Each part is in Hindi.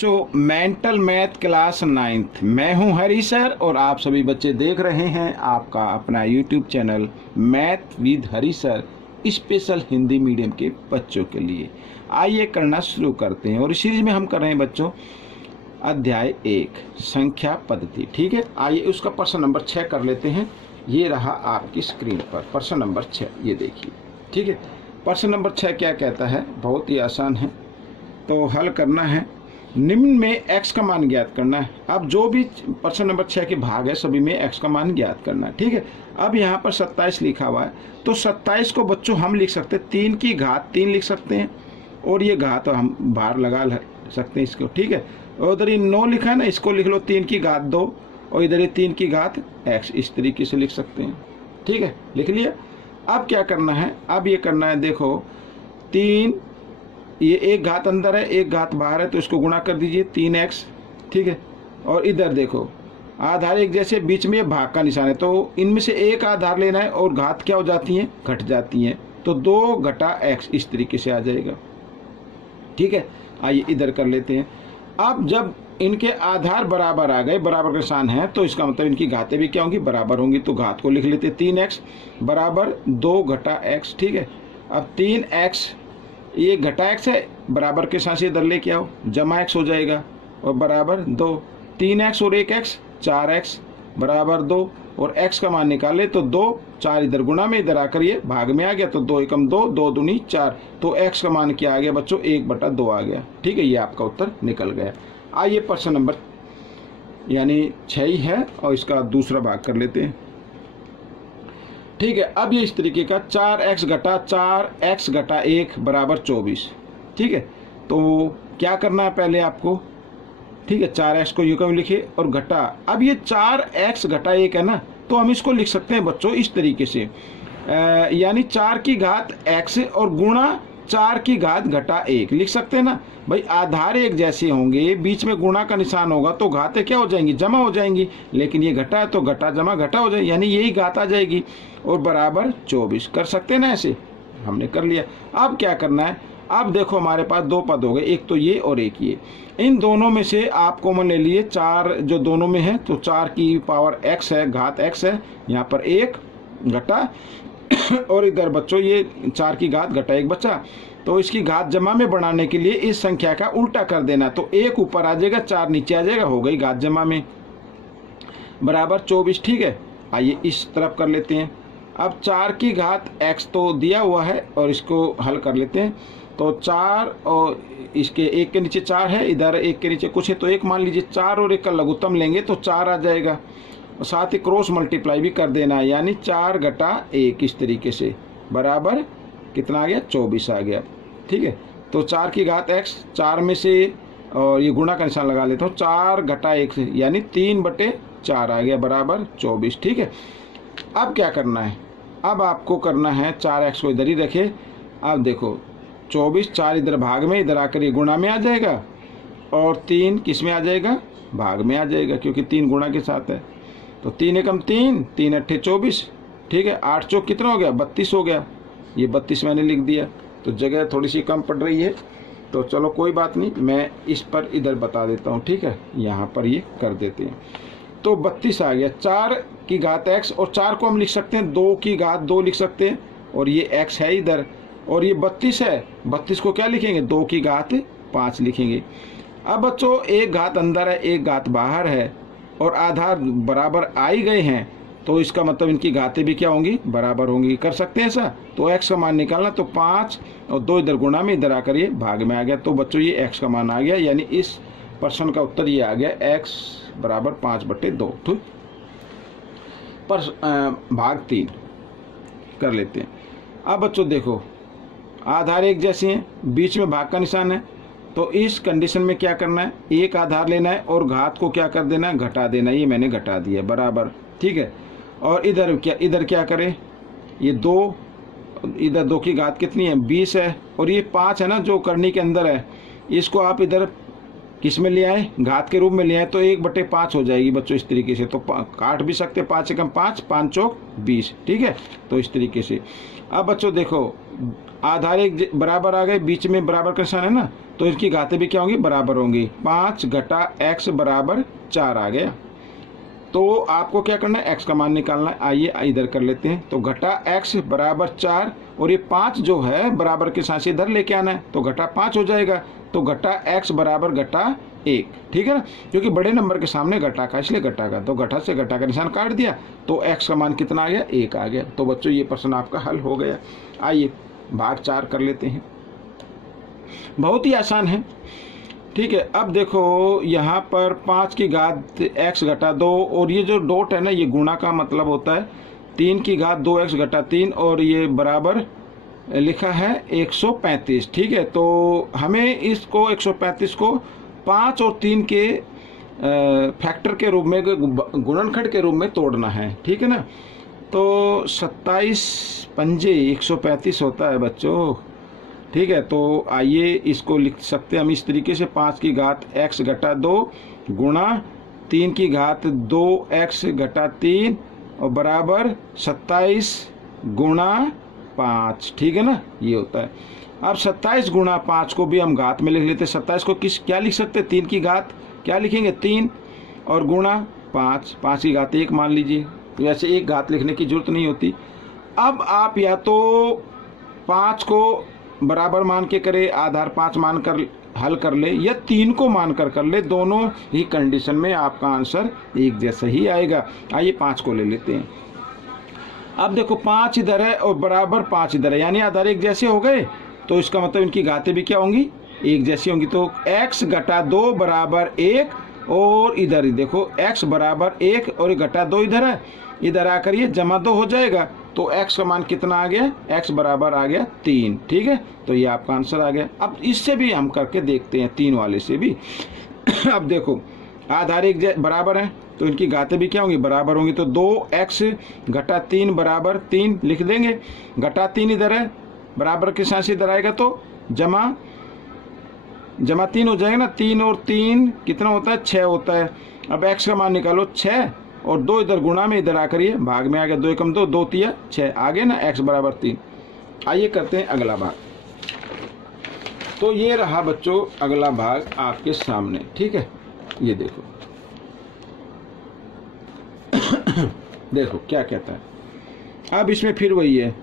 बच्चों, मेंटल मैथ क्लास 9th मैं हूं हरी सर और आप सभी बच्चे देख रहे हैं आपका अपना YouTube channel math with Hari sir special Hindi medium के बच्चों के लिए। आइए करना शुरू करते हैं और इस सीरीज में हम कर रहे हैं बच्चों अध्याय 1 संख्या पद्धति। ठीक है, आइए उसका प्रश्न नंबर 6 कर लेते हैं। ये रहा आपकी स्क्रीन पर प्रश्न नंबर 6, ये देखिए। ठीक है, प्रश्न नंबर 6 क्या कहता है, बहुत ही आसान है, तो हल करना है। निम्न में x का मान ज्ञात करना है। अब जो भी प्रश्न नंबर 6 के भाग है सभी में x का मान ज्ञात करना है। ठीक है, अब यहाँ पर 27 लिखा हुआ है, तो 27 को बच्चों हम लिख सकते हैं 3 की घात 3 लिख सकते हैं और ये घात हम बाहर लगा सकते हैं इसको। ठीक है, और उधर ये 9 लिखा है ना, इसको लिख लो 3 की घात 2 और इधर ये 3 की घात x, इस तरीके से लिख सकते हैं। ठीक है, लिख लिया। अब क्या करना है, अब ये करना है, देखो 3, ये एक घात अंदर है एक घात बाहर है, तो इसको गुणा कर दीजिए 3x। ठीक है, और इधर देखो आधार एक जैसे, बीच में भाग का निशान है, तो इनमें से एक आधार लेना है और घात क्या हो जाती हैं, घट जाती हैं, तो 2 घटा x इस तरीके से आ जाएगा। ठीक है, आइए इधर कर लेते हैं। अब जब इनके आधार बराबर आ गए, बराबर का निशान है, तो इसका मतलब इनकी घातें भी क्या होंगी, बराबर होंगी, तो घात को लिख लेते 3x बराबर 2 घटा x। ठीक है, अब 3x ये घटा x है, बराबर के साथ इधर लेके आओ, जमा x हो जाएगा और बराबर 2, 3x और 1x 4x बराबर 2 और x का मान निकाले तो 2, 4 इधर गुणा में, इधर आकर ये भाग में आ गया, तो 2 एकम 2, 2 दूनी 4, तो x का मान क्या आ गया बच्चों, 1/2 आ गया। ठीक है, ये आपका उत्तर निकल गया। आइए प्रश्न नंबर यानी 6 ही है और इसका दूसरा भाग कर लेते हैं। ठीक है, अब ये इस तरीके का 4x घटा 4x घटा 1 बराबर 24। ठीक है, तो क्या करना है पहले आपको, ठीक है 4x को यूं क्यों लिखे और घटा, अब ये 4x घटा 1 है ना, तो हम इसको लिख सकते हैं बच्चों इस तरीके से, यानी 4 की घात x और गुणा 4 की घात घटा 1 लिख सकते हैं ना भाई। आधार एक जैसे होंगे, बीच में गुणा का निशान होगा, तो घातें क्या हो जाएंगी, जमा हो जाएंगी, लेकिन ये घटा है तो घटा जमा घटा हो जाएगी, यानी यही घात आ जाएगी और बराबर 24 कर सकते हैं ना, ऐसे हमने कर लिया। अब क्या करना है, अब देखो हमारे पास 2 पद हो गए, एक तो ये और एक ये, इन दोनों में से आप कॉमन ले लिए 4 जो दोनों में है, तो 4 की पावर x है, घात x है, यहाँ पर 1 घटा और इधर बच्चों ये 4 की घात घटा 1 बचा, तो इसकी घात जमा में बढ़ाने के लिए इस संख्या का उल्टा कर देना, तो 1 ऊपर आ जाएगा 4 नीचे आ जाएगा, हो गई घात जमा में बराबर 24। ठीक है, आइए इस तरफ कर लेते हैं। अब 4 की घात x तो दिया हुआ है और इसको हल कर लेते हैं, तो 4 और इसके 1 के नीचे 4 है, इधर 1 के नीचे कुछ है, तो 1 मान लीजिए, 4 और 1 का लघुत्तम लेंगे तो 4 आ जाएगा और साथ ही क्रॉस मल्टीप्लाई भी कर देना है, यानी 4 घटा 1 इस तरीके से बराबर कितना आ गया, 24 आ गया। ठीक है, तो 4 की घात x 4 में से और ये गुणा का निशान लगा लेता हूँ, 4 घटा 1 से यानी 3/4 आ गया बराबर 24। ठीक है, अब क्या करना है, अब आपको करना है 4x को इधर ही रखे। अब देखो 24, 4 इधर भाग में, इधर आकर ये गुणा में आ जाएगा और 3 किस में आ जाएगा, भाग में आ जाएगा, क्योंकि 3 गुणा के साथ है, तो 3 एकम 3, 3 अट्ठे 24। ठीक है, 8 चौक कितना हो गया, 32 हो गया, ये 32 मैंने लिख दिया, तो जगह थोड़ी सी कम पड़ रही है, तो चलो कोई बात नहीं, मैं इस पर इधर बता देता हूँ। ठीक है, यहाँ पर ये कर देते हैं, तो 32 आ गया। 4 की घात x और 4 को हम लिख सकते हैं 2 की घात 2 लिख सकते हैं, और ये x है इधर और ये 32 है, 32 को क्या लिखेंगे, 2 की घात 5 लिखेंगे। अब बच्चों एक घात अंदर है एक घात बाहर है और आधार बराबर आ ही गए हैं, तो इसका मतलब इनकी घातें भी क्या होंगी, बराबर होंगी। कर सकते हैं ऐसा, तो x का मान निकालना, तो 5 और 2 इधर गुणा में, इधर आकर ये भाग में आ गया, तो बच्चों ये x का मान आ गया, यानी इस प्रश्न का उत्तर ये आ गया, x बराबर 5/2। ठीक, पर भाग 3 कर लेते हैं। अब बच्चों देखो आधार एक जैसे हैं, बीच में भाग का निशान है, तो इस कंडीशन में क्या करना है, एक आधार लेना है और घात को क्या कर देना है, घटा देना, ये मैंने घटा दिया बराबर। ठीक है, और इधर क्या करें, ये 2, इधर 2 की घात कितनी है, 20 है, और ये 5 है ना जो करनी के अंदर है, इसको आप इधर किस में ले आए, घात के रूप में ले आए, तो 1/5 हो जाएगी बच्चों इस तरीके से। तो काट भी सकते 5 से कम 5, 5 चौक 20, ठीक है। तो इस तरीके से अब बच्चों देखो आधार एक बराबर आ गए, बीच में बराबर का निशान है ना, तो इसकी घातें भी क्या होंगी, बराबर होंगी। 5 घटा x बराबर 4 आ गया। तो आपको क्या करना है, x का मान निकालना है। आइए इधर कर लेते हैं। तो घटा x बराबर 4 और ये 5 जो है बराबर के साथ से इधर लेके आना है, तो घटा 5 हो जाएगा। तो घटा x बराबर घटा 1, ठीक है ना, क्योंकि बड़े नंबर के सामने घटा का, इसलिए घटा का। तो घटा से घटा का निशान काट दिया, तो x का मान कितना आ गया, 1 आ गया। तो बच्चों ये प्रश्न आपका हल हो गया। आइए भाग 4 कर लेते हैं, बहुत ही आसान है, ठीक है। अब देखो यहाँ पर 5 की घात x घटा 2, और ये जो डॉट है ना, ये गुणा का मतलब होता है 3 की घात 2x घटा 3, और ये बराबर लिखा है 135, ठीक है। तो हमें इसको 135 को 5 और 3 के फैक्टर के रूप में, गुणनखंड के रूप में तोड़ना है, ठीक है ना। तो 27 पंजे 135 होता है बच्चों, ठीक है। तो आइए इसको लिख सकते हैं हम इस तरीके से, 5 की घात x घटा 2 गुणा 3 की घात 2x घटा 3 और बराबर 27 गुणा 5, ठीक है ना, ये होता है। अब 27 गुणा 5 को भी हम घात में लिख लेते हैं। 27 को क्या लिख सकते हैं, 3 की घात क्या लिखेंगे 3 और गुणा 5, 5 की घात 1 मान लीजिए। वैसे एक घात लिखने की जरूरत नहीं होती। अब आप या तो 5 को बराबर मान के करे, आधार 5 मान कर हल कर ले, या 3 को मान कर ले, दोनों ही कंडीशन में आपका आंसर एक जैसा ही आएगा। आइए 5 को ले लेते हैं। अब देखो 5 इधर है और बराबर 5 इधर है, यानी आधार एक जैसे हो गए, तो इसका मतलब इनकी घातें भी क्या होंगी, एक जैसी होंगी। तो x घटा 2 बराबर 1, और इधर ही देखो x बराबर 1 और घटा 2 इधर है, इधर आकर ये जमा 2 हो जाएगा। तो x का मान कितना आ गया, x बराबर आ गया 3, ठीक है। तो ये आपका आंसर आ गया। अब इससे भी हम करके देखते हैं, 3 वाले से भी। अब देखो आधार एक बराबर है, तो इनकी घातें भी क्या होंगी, बराबर होंगी। तो 2x घटा 3 बराबर 3 लिख देंगे। घटा 3 इधर है, बराबर के साथ इधर आएगा, तो जमा 3 हो जाएगा ना। 3 और 3 कितना होता है, 6 होता है। अब x का मान निकालो 6, और 2 इधर गुणा में इधर आकर ये भाग में आ गया, 2 एकम 2, 2 तिया 6 आ गए ना, x बराबर 3। आइए करते हैं अगला भाग। तो ये रहा बच्चों अगला भाग आपके सामने, ठीक है। ये देखो देखो क्या कहता है। अब इसमें फिर वही है।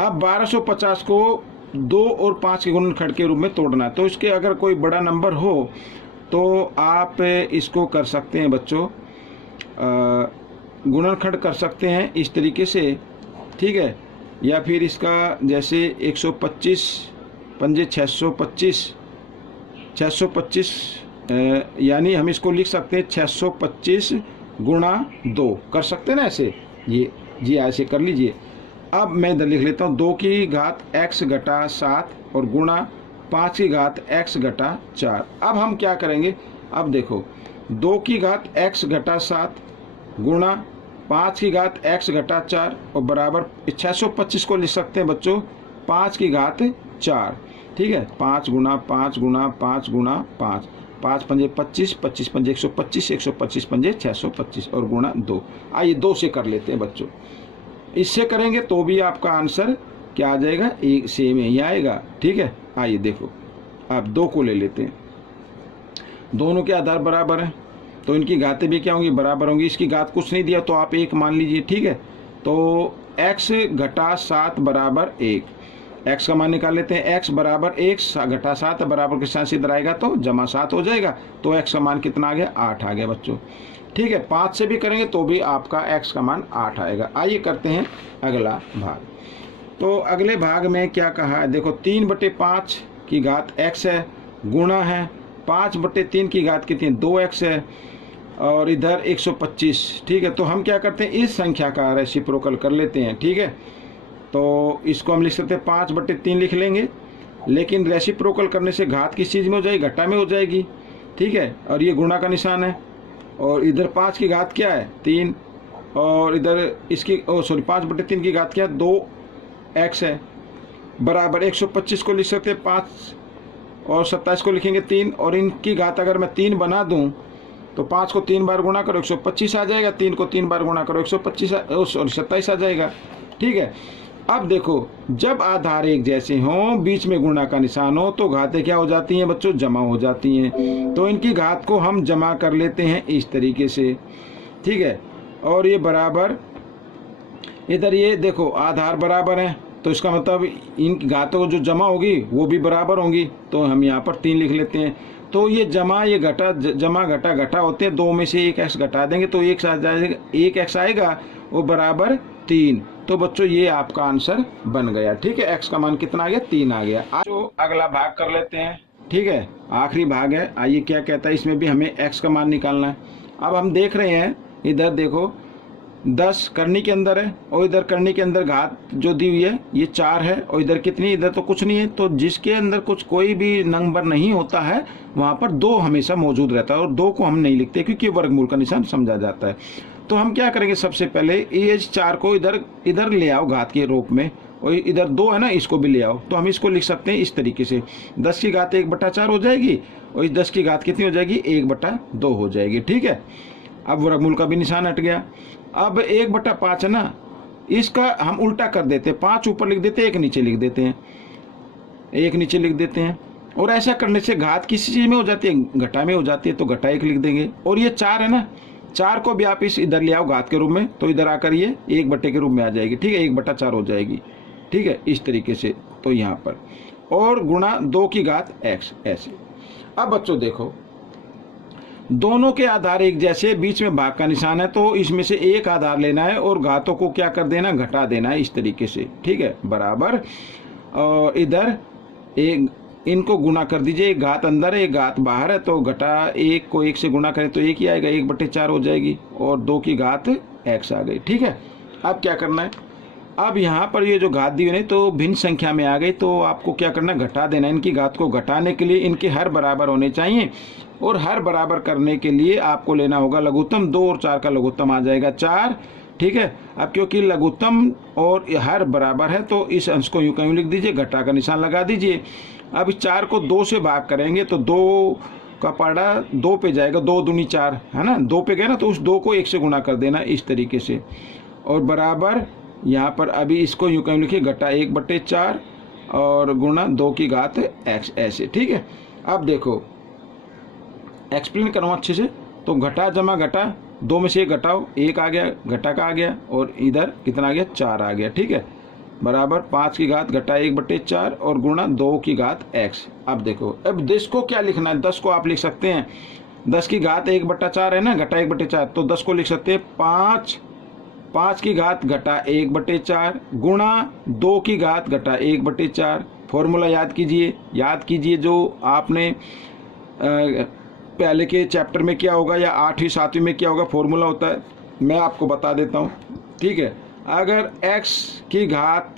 अब 1250 को 2 और 5 के गुणनखंड के रूप में तोड़ना है। तो इसके अगर कोई बड़ा नंबर हो तो आप इसको कर सकते हैं बच्चों, गुणनखंड कर सकते हैं इस तरीके से, ठीक है। या फिर इसका जैसे 125 पंजे 625, 625 यानी हम इसको लिख सकते हैं 625 गुणा 2 कर सकते हैं ना, ऐसे ये जी ऐसे कर लीजिए। अब मैं इधर लिख लेता हूँ 2 की घात x घटा 7 और गुणा 5 की घात x घटा 4। अब हम क्या करेंगे, अब देखो 2 की घात x घटा 7 गुणा 5 की घात x घटा 4 और बराबर 625 को लिख सकते हैं बच्चों 5 की घात 4, ठीक है। 5 गुणा 5 गुणा 5 गुणा 5, 5 पंजे 25, 25 पंजे 125, 125 पंजे 625 और गुणा 2। आइए 2 से कर लेते हैं बच्चों। इससे करेंगे तो भी आपका आंसर क्या आ जाएगा, एक सेम ही आएगा, ठीक है। आइए देखो अब 2 को ले लेते हैं। दोनों के आधार बराबर हैं, तो इनकी घातें भी क्या होंगी, बराबर होंगी। इसकी घात कुछ नहीं दिया तो आप 1 मान लीजिए, ठीक है। तो x घटा 7 बराबर 1, x का मान निकाल लेते हैं। x बराबर 1 घटा 7 बराबर के साथ इधर आएगा तो जमा 7 हो जाएगा। तो x का मान कितना आ गया, 8 आ गया बच्चों, ठीक है। 5 से भी करेंगे तो भी आपका x का मान 8 आएगा। आइए करते हैं अगला भाग। तो अगले भाग में क्या कहा है, देखो 3/5 की घात x है, गुणा है 5/3 की घात कितनी 2x है, और इधर 125, ठीक है। तो हम क्या करते हैं, इस संख्या का रेसिप्रोकल कर लेते हैं, ठीक है। तो इसको हम लिख सकते हैं 5/3 लिख लेंगे, लेकिन रेसिप्रोकल करने से घात किस चीज़ में हो जाएगी, घटा में हो जाएगी, ठीक है। और ये गुणा का निशान है, और इधर 5 की घात क्या है 3, और इधर इसकी 5/3 की घात क्या 2x है, बराबर 125 को लिख सकते हैं 5 और 27 को लिखेंगे 3, और इनकी घात अगर मैं 3 बना दूं तो 5 को 3 बार गुणा करो 125 आ जाएगा, 3 को 3 बार गुणा करो 125 और 27 आ जाएगा। ठीक है, अब देखो जब आधार एक जैसे हों, बीच में गुणा का निशान हो, तो घातें क्या हो जाती हैं बच्चों, जमा हो जाती हैं। तो इनकी घात को हम जमा कर लेते हैं इस तरीके से। ठीक है, और ये बराबर, इधर ये देखो आधार बराबर है, तो इसका मतलब इन घातों जो जमा होगी वो भी बराबर होंगी, तो हम यहाँ पर 3 लिख लेते हैं। तो ये जमा ये घटा, जमा घटा घटा होते हैं, 2 में से 1 x घटा देंगे तो 1 आ जाएगा, 1 x आएगा वो बराबर 3। तो बच्चों ये आपका आंसर बन गया। ठीक है, x का मान कितना आ गया, 3 आ गया। आज अगला भाग कर लेते हैं। ठीक है, आखिरी भाग है, आइए क्या कहता है, इसमें भी हमें x का मान निकालना है। अब हम देख रहे हैं, इधर देखो 10 करनी के अंदर है, और इधर करनी के अंदर घात जो दी हुई है ये 4 है, और इधर कितनी, इधर तो कुछ नहीं है। तो जिसके अंदर कुछ कोई भी नंबर नहीं होता है वहाँ पर 2 हमेशा मौजूद रहता है, और 2 को हम नहीं लिखते क्योंकि वर्गमूल का निशान समझा जाता है। तो हम क्या करेंगे, सबसे पहले ये 4 को इधर ले आओ घात के रूप में, और इधर 2 है ना, इसको भी ले आओ। तो हम इसको लिख सकते हैं इस तरीके से, 10 की घात 1/4 हो जाएगी, और इस 10 की घात कितनी हो जाएगी, 1/2 हो जाएगी। ठीक है, अब वर्गमूल का भी निशान हट गया। अब 1/5 है ना, इसका हम उल्टा कर देते हैं, 5 ऊपर लिख देते हैं, 1 नीचे लिख देते हैं, 1 नीचे लिख देते हैं। और ऐसा करने से घात किसी चीज़ में हो जाती है, घटा में हो जाती है, तो घटा 1 लिख देंगे। और ये 4 है ना, 4 को भी आप इस इधर ले आओ घात के रूप में, तो इधर आकर ये 1/, के रूप में आ जाएगी। ठीक है, 1/4 हो जाएगी। ठीक है, इस तरीके से। तो यहाँ पर और गुणा 2 की घात x, ऐसे। अब बच्चों देखो, दोनों के आधार एक जैसे, बीच में भाग का निशान है, तो इसमें से एक आधार लेना है और घातों को क्या कर देना, घटा देना है इस तरीके से। ठीक है, बराबर, और इधर एक इनको गुणा कर दीजिए, एक घात अंदर है एक घात बाहर है, तो घटा 1 को 1 से गुणा करें तो 1 ही आएगा, 1/4 हो जाएगी, और 2 की घात x आ गई। ठीक है, अब क्या करना है, अब यहाँ पर ये जो घात दी हुई तो भिन्न संख्या में आ गई, तो आपको क्या करना है, घटा देना। इनकी घात को घटाने के लिए इनके हर बराबर होने चाहिए, और हर बराबर करने के लिए आपको लेना होगा लघुत्तम। 2 और 4 का लघुत्तम आ जाएगा 4। ठीक है, अब क्योंकि लघुत्तम और हर बराबर है तो इस अंश को यूं कहीं लिख दीजिए, घटा का निशान लगा दीजिए। अब इस 4 को 2 से भाग करेंगे तो 2 का पाड़ा 2 पे जाएगा, 2 दूनी 4 है ना, 2 पे गए ना, तो उस 2 को 1 से गुणा कर देना इस तरीके से, और बराबर यहाँ पर अभी इसको यूं कहीं लिखिए, घटा 1/4 और गुणा 2 की घात x, ऐसे। ठीक है, अब देखो एक्सप्लेन करूँ अच्छे से, तो घटा जमा घटा, 2 में से 1 घटाओ, 1 आ गया, घटा का आ गया, और इधर कितना आ गया, 4 आ गया। ठीक है, बराबर 5 की घात घटा 1/4 और गुणा 2 की घात x। अब देखो, अब 10 को क्या लिखना है, 10 को आप लिख सकते हैं, 10 की घात 1/4 है ना, घटा 1/4, तो 10 को लिख सकते हैं 5 की घात घटा 1/4 गुणा 2 की घात घटा 1/4। फॉर्मूला याद कीजिए जो आपने पहले के चैप्टर में क्या होगा या 8वीं 7वीं में क्या होगा, फॉर्मूला होता है, मैं आपको बता देता हूँ। ठीक है, अगर x की घात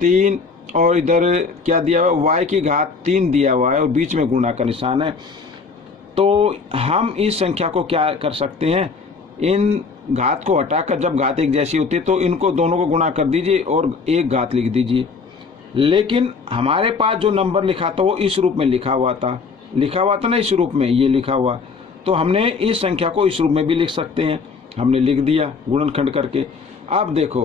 3 और इधर क्या दिया हुआ है, y की घात 3 दिया हुआ है और बीच में गुणा का निशान है, तो हम इस संख्या को क्या कर सकते हैं, इन घात को हटाकर, जब घात एक जैसी होती है तो इनको दोनों को गुणा कर दीजिए और एक घात लिख दीजिए। लेकिन हमारे पास जो नंबर लिखा था वो इस रूप में लिखा हुआ था ना, इस रूप में ये लिखा हुआ, तो हमने इस संख्या को इस रूप में भी लिख सकते हैं, हमने लिख दिया गुणनखंड करके। अब देखो,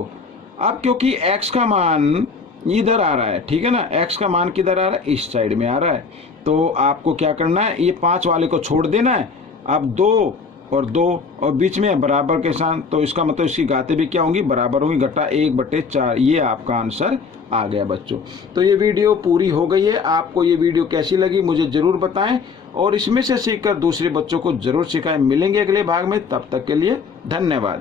अब क्योंकि x का मान इधर आ रहा है, ठीक है ना, x का मान किधर आ रहा है, इस साइड में आ रहा है, तो आपको क्या करना है, ये 5 वाले को छोड़ देना है। अब 2 और 2 और बीच में बराबर के साथ, तो इसका मतलब इसकी घातें भी क्या होंगी, बराबर होंगी, घटा 1/4। ये आपका आंसर आ गया बच्चों। तो ये वीडियो पूरी हो गई है। आपको ये वीडियो कैसी लगी मुझे ज़रूर बताएं, और इसमें से सीखकर दूसरे बच्चों को ज़रूर सिखाएं। मिलेंगे अगले भाग में, तब तक के लिए धन्यवाद।